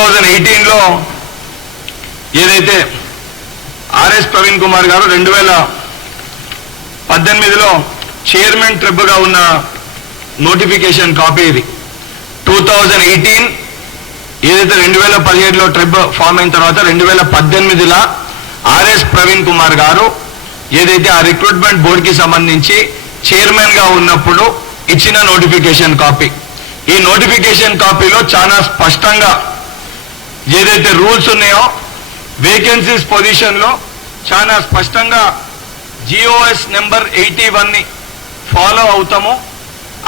2018లో ఏదైతే ఆర్ఎస్ ప్రవీణ్ కుమార్ గారు 2018లో చైర్మన్ ట్రిబ్గా ఉన్న నోటిఫికేషన్ కాపీ ఇది. 2018 ఏదైతే 2017లో ట్రిబ్ ఫామ్ అయిన తర్వాత 2018లో ఆర్ఎస్ ప్రవీణ్ కుమార్ గారు ఏదైతే ఆ రిక్రూట్మెంట్ బోర్డుకి సంబంధించి చైర్మన్గా ఉన్నప్పుడు ఇచ్చిన నోటిఫికేషన్ కాపీ. ఈ నోటిఫికేషన్ కాపీలో చాలా స్పష్టంగా ఏదైతే రూల్స్ ఉన్నాయో వేకెన్సీస్ పొజిషన్లో చాలా స్పష్టంగా జిఓఎస్ నెంబర్ 81ని ఫాలో అవుతాము.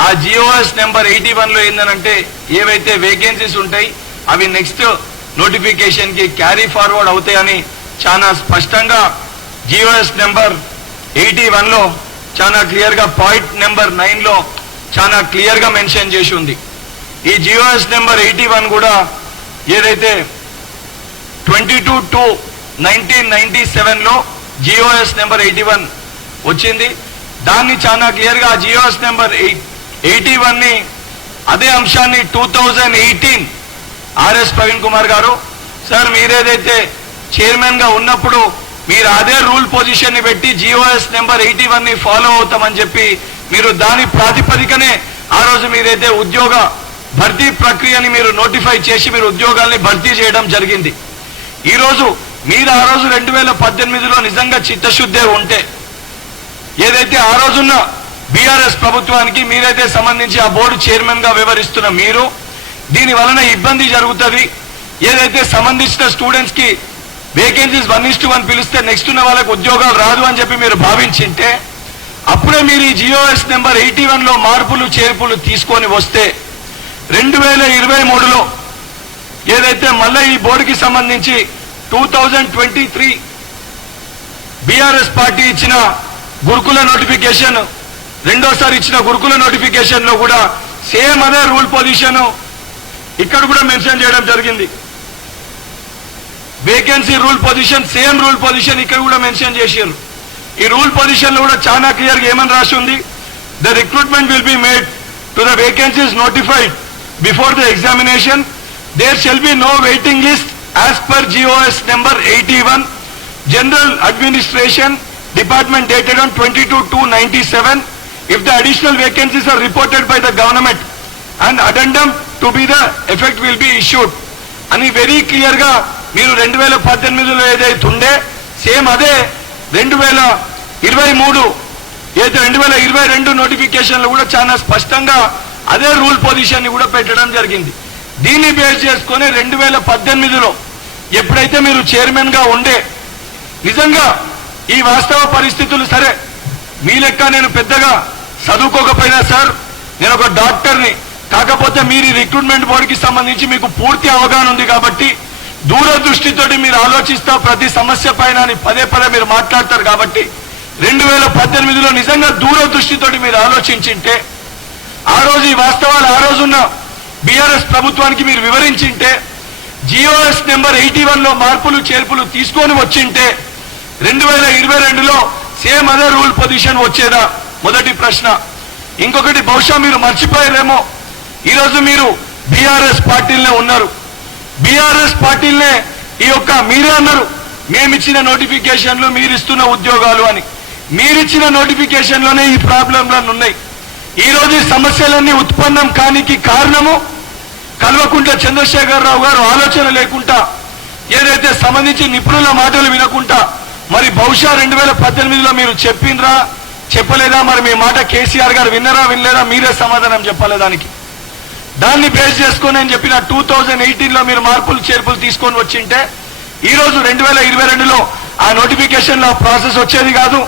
ఆ జిఓఎస్ నెంబర్ 81లో ఏంటంటే ఏవైతే వేకెన్సీస్ ఉంటాయి అవి నెక్స్ట్ నోటిఫికేషన్కి క్యారీ ఫార్వర్డ్ అవుతాయని చాలా స్పష్టంగా జిఓఎస్ నెంబర్ 81లో చాలా క్లియర్గా పాయింట్ నెంబర్ 9లో చాలా క్లియర్గా మెన్షన్ చేసి ఉంది. ఈ జిఓఎస్ నెంబర్ 81 కూడా ఏదైతే 22/2/1997లో జిఓఎస్ నెంబర్ 81 వచ్చింది. దాన్ని చాలా క్లియర్గా జిఓఎస్ నెంబర్ 81ని అదే అంశాన్ని 2018 ఆర్ఎస్ ప్రవీణ్ కుమార్ గారు సార్ మీరేదైతే చైర్మన్గా ఉన్నప్పుడు మీరు అదే రూల్ పొజిషన్ని పెట్టి జిఓఎస్ నెంబర్ 81ని ఫాలో అవుతామని చెప్పి మీరు దాని ప్రాతిపదికనే ఆ రోజు మీరైతే ఉద్యోగ భర్తీ ప్రక్రియని మీరు నోటిఫై చేసి మీరు ఉద్యోగాల్ని భర్తీ చేయడం జరిగింది. ఈరోజు మీరు ఆ రోజు 2018లో నిజంగా చిత్తశుద్ధే ఉంటే ఏదైతే ఆ రోజున్న బీఆర్ఎస్ ప్రభుత్వానికి మీరైతే సంబంధించి ఆ బోర్డు చైర్మన్గా వ్యవహరిస్తున్న మీరు దీని వలన ఇబ్బంది జరుగుతుంది, ఏదైతే సంబంధించిన స్టూడెంట్స్కి వేకెన్సీస్ 1:1 పిలిస్తే నెక్స్ట్ ఉన్న వాళ్ళకి ఉద్యోగాలు రాదు అని చెప్పి మీరు భావించింటే అప్పుడే మీరు ఈ జిఓఎస్ నెంబర్ 81లో మార్పులు చేర్పులు తీసుకొని వస్తే 2023లో ఏదైతే మళ్ళీ ఈ బోర్డుకి సంబంధించి 2023 బీఆర్ఎస్ పార్టీ ఇచ్చిన గురుకుల నోటిఫికేషన్ రెండోసారి ఇచ్చిన గురుకుల నోటిఫికేషన్లో కూడా సేమ్ అదే రూల్ పొజిషన్ ఇక్కడ కూడా మెన్షన్ చేయడం జరిగింది. Vacancy rule position same rule position ఇక్కడ కూడా మెన్షన్ చేశారు. ఈ రూల్ పొజిషన్లో కూడా చాలా క్లియర్గా ఏమని రాసి ఉంది, the recruitment will be made to the vacancies notified before the examination. There shall be no waiting list as per GOs number 81 general administration department dated on 22/2/97. If the additional vacancies are reported by the government and addendum to be the effect will be issued అని very క్లియర్గా మీరు 2018లో ఏదైతే ఉండే same అదే 2023 ఏదైతే 2022 నోటిఫికేషన్లో కూడా చాలా స్పష్టంగా అదే రూల్ పొజిషన్ని కూడా పెట్టడం జరిగింది. దీన్ని బేస్ చేసుకొని 2018లో ఎప్పుడైతే మీరు చైర్మన్గా ఉండే నిజంగా ఈ వాస్తవ పరిస్థితులు సరే మీ లెక్క నేను పెద్దగా చదువుకోకపోయినా సార్ నేను ఒక డాక్టర్ని, కాకపోతే మీరు ఈ రిక్రూట్మెంట్ బోర్డుకి సంబంధించి మీకు పూర్తి అవగాహన ఉంది కాబట్టి దూరదృష్టితోటి మీరు ఆలోచిస్తా ప్రతి సమస్య పైన పదే పదే మీరు మాట్లాడతారు కాబట్టి 2018లో నిజంగా దూరదృష్టితోటి మీరు ఆలోచించింటే ఆ రోజు ఈ వాస్తవాలు ఆ రోజున్న బీఆర్ఎస్ ప్రభుత్వానికి మీరు వివరించింటే జిఓఎస్ నెంబర్ 81లో మార్పులు చేర్పులు తీసుకొని వచ్చింటే 2022లో సేమ్ అదే రూల్ పొజిషన్ వచ్చేదా? మొదటి ప్రశ్న. ఇంకొకటి బహుశా మీరు మర్చిపోయారేమో, ఈరోజు మీరు బీఆర్ఎస్ పార్టీలనే ఉన్నారు, బీఆర్ఎస్ పార్టీలనే ఈ యొక్క మీరే అన్నారు మేమిచ్చిన నోటిఫికేషన్లు మీరిస్తున్న ఉద్యోగాలు అని. మీరిచ్చిన నోటిఫికేషన్లోనే ఈ ప్రాబ్లంలన్నీ ఉన్నాయి. ఈరోజు ఈ సమస్యలన్నీ ఉత్పన్నం కానికి కారణము కల్వకుంట్ల చంద్రశేఖరరావు గారు ఆలోచన లేకుండా ఏదైతే సంబంధించి నిపుణుల మాటలు వినకుండా మరి బహుశా 2018లో మీరు చెప్పిండ్రా చెప్పలేదా, మరి మీ మాట కేసీఆర్ గారు విన్నరా వినలేదా మీరే సమాధానం చెప్పాలి దానికి. దాన్ని బేస్ చేసుకొని నేను చెప్పిన 2018లో మీరు మార్పులు చేర్పులు తీసుకొని వచ్చింటే ఈరోజు 2022లో ఆ నోటిఫికేషన్లో ప్రాసెస్ వచ్చేది కాదు.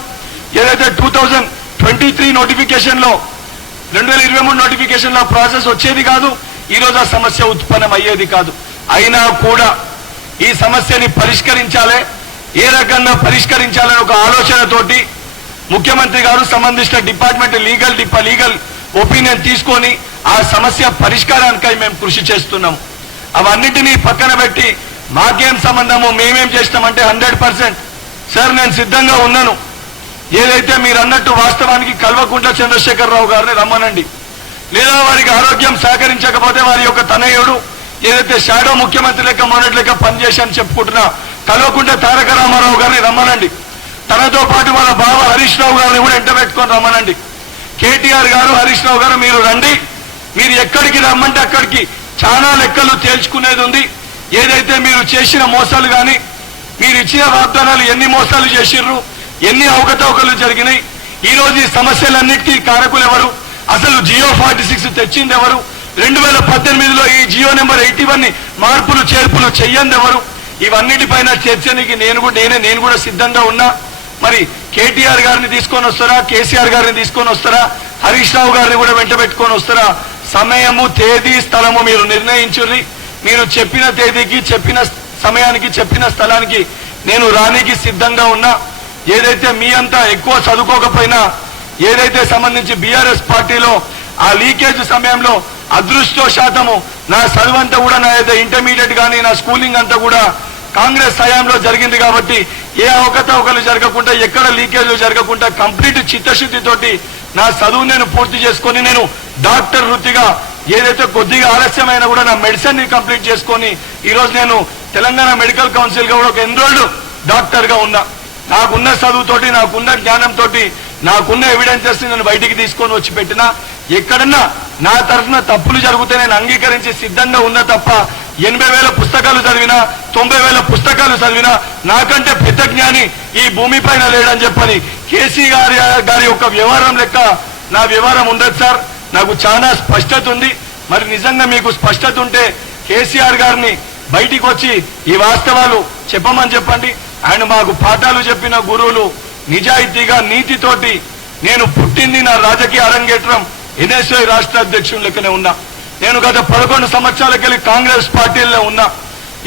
ఏదైతే 2023 నోటిఫికేషన్లో 2023 నోటిఫికేషన్లో ప్రాసెస్ వచ్చేది కాదు. ఈరోజు ఆ సమస్య ఉత్పన్నం అయ్యేది కాదు. అయినా కూడా ఈ సమస్యని పరిష్కరించాలి, ఏ రకంగా పరిష్కరించాలని ఒక ఆలోచనతోటి ముఖ్యమంత్రి గారు సంబంధించిన డిపార్ట్మెంట్ లీగల్ ఒపీనియన్ తీసుకొని ఆ సమస్య పరిష్కారానికై మేము కృషి చేస్తున్నాం. అవన్నిటినీ పక్కన పెట్టి మాకేం సంబంధము మేమేం చేస్తామంటే 100% సార్ నేను సిద్ధంగా ఉన్నాను. ఏదైతే మీరు అన్నట్టు వాస్తవానికి కల్వకుంట్ల చంద్రశేఖరరావు గారిని రమ్మనండి, లేదా వారికి ఆరోగ్యం సహకరించకపోతే వారి యొక్క తనయుడు ఏదైతే షాడో ముఖ్యమంత్రి లెక్క మొన్నటి లెక్క పనిచేశాను చెప్పుకుంటున్నా కల్వకుంట్ల తారక రామారావు గారిని రమ్మనండి. తనతో పాటు వాళ్ళ బావ హరీష్ రావు గారిని కూడా ఎంట పెట్టుకొని రమ్మనండి. కేటీఆర్ గారు, హరీష్ రావు గారు మీరు రండి. మీరు ఎక్కడికి రమ్మంటే అక్కడికి చాలా లెక్కలు తేల్చుకునేది ఉంది. ఏదైతే మీరు చేసిన మోసాలు కానీ, మీరు ఇచ్చిన వాగ్దానాలు ఎన్ని మోసాలు చేసిర్రు, ఎన్ని అవకతవకలు జరిగినాయి, ఈ రోజు ఈ సమస్యలన్నిటికీ కారకులు ఎవరు, అసలు జియో 46 తెచ్చింది ఎవరు, 2018లో ఈ జియో నెంబర్ 81 మార్పులు చేర్పులు చెయ్యంది ఎవరు, ఇవన్నిటిపైన చర్చనికి నేను కూడా సిద్ధంగా ఉన్నా. మరి కేటీఆర్ గారిని తీసుకొని వస్తారా, కేసీఆర్ గారిని తీసుకొని వస్తారా, హరీష్ రావు గారిని కూడా వెంట పెట్టుకొని వస్తారా? సమయము, తేదీ, స్థలము మీరు నిర్ణయించుర్రి. మీరు చెప్పిన తేదీకి, చెప్పిన సమయానికి, చెప్పిన స్థలానికి నేను రానికి సిద్ధంగా ఉన్నా. ఏదైతే మీ అంతా ఎక్కువ చదువుకోకపోయినా, ఏదైతే సంబంధించి బీఆర్ఎస్ పార్టీలో ఆ లీకేజ్ సమయంలో అదృష్టవశాత్తము నా చదువంతా కూడా, నా ఇంటర్మీడియట్ కానీ నా స్కూలింగ్ అంతా కూడా కాంగ్రెస్ హయాంలో జరిగింది కాబట్టి ఏ అవకతవకలు జరగకుండా, ఎక్కడ లీకేజ్లు జరగకుండా కంప్లీట్ చిత్తశుద్ధితోటి నా చదువు నేను పూర్తి చేసుకొని నేను డాక్టర్ వృత్తిగా ఏదైతే కొద్దిగా ఆలస్యమైనా కూడా నా మెడిసిన్ ని కంప్లీట్ చేసుకొని ఈరోజు నేను తెలంగాణ మెడికల్ కౌన్సిల్ గా కూడా ఒక ఎన్రోల్డ్ డాక్టర్ గా ఉన్నా. నాకున్న చదువుతోటి, నాకున్న జ్ఞానంతో, నాకున్న ఎవిడెన్సెస్ నేను బయటికి తీసుకొని వచ్చి పెట్టినా. ఎక్కడన్నా నా తరఫున తప్పులు జరిగితే నేను అంగీకరించి సిద్ధంగా ఉన్నా తప్ప 80,000 పుస్తకాలు చదివినా, 90,000 పుస్తకాలు చదివినా నాకంటే పెద్ద జ్ఞాని ఈ భూమి పైన లేడని చెప్పని కేసీ గారి యొక్క వ్యవహారం లెక్క నా వ్యవహారం ఉండదు సార్. నాకు చాలా స్పష్టత ఉంది. మరి నిజంగా మీకు స్పష్టత ఉంటే కేసీఆర్ గారిని బయటికి వచ్చి ఈ వాస్తవాలు చెప్పమని చెప్పండి. ఆయన మాకు పాఠాలు చెప్పిన గురువులు, నిజాయితీగా నీతితోటి నేను పుట్టింది, నా రాజకీయ అరంగేట్రం ఎన్ఎస్ఐ రాష్ట్ర అధ్యక్షుడు లెక్కనే ఉన్నా. నేను గత 11 సంవత్సరాలకెళ్ళి కాంగ్రెస్ పార్టీలో ఉన్నా.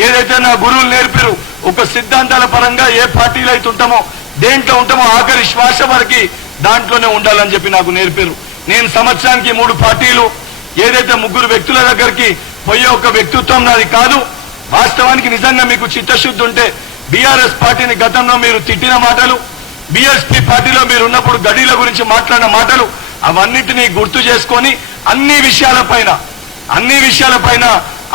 ఏదైతే నా గురువులు నేర్పిరు, ఒక సిద్ధాంతాల పరంగా ఏ పార్టీలో అయితే ఉంటామో, దేంట్లో ఉంటామో ఆఖరి శ్వాస వరకు దాంట్లోనే ఉండాలని చెప్పి నాకు నేర్పిరు. నేను సంవత్సరానికి 3 పార్టీలు, ఏదైతే 3 వ్యక్తుల దగ్గరికి పోయే ఒక వ్యక్తిత్వం నాది కాదు. వాస్తవానికి నిజంగా మీకు చిత్తశుద్ధి ఉంటే బీఆర్ఎస్ పార్టీని గతంలో మీరు తిట్టిన మాటలు, బీఎస్పీ పార్టీలో మీరు ఉన్నప్పుడు గడీల గురించి మాట్లాడిన మాటలు, అవన్నిటినీ గుర్తు చేసుకొని అన్ని విషయాలపైన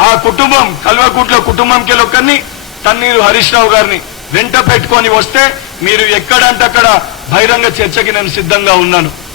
ఆ కుటుంబం, కల్వకుంట్ల కుటుంబంకి ఒకరిని, తన్నీరు హరీష్ రావు గారిని వెంట పెట్టుకొని వస్తే మీరు ఎక్కడంటే అక్కడ బహిరంగ చర్చకి నేను సిద్ధంగా ఉన్నాను.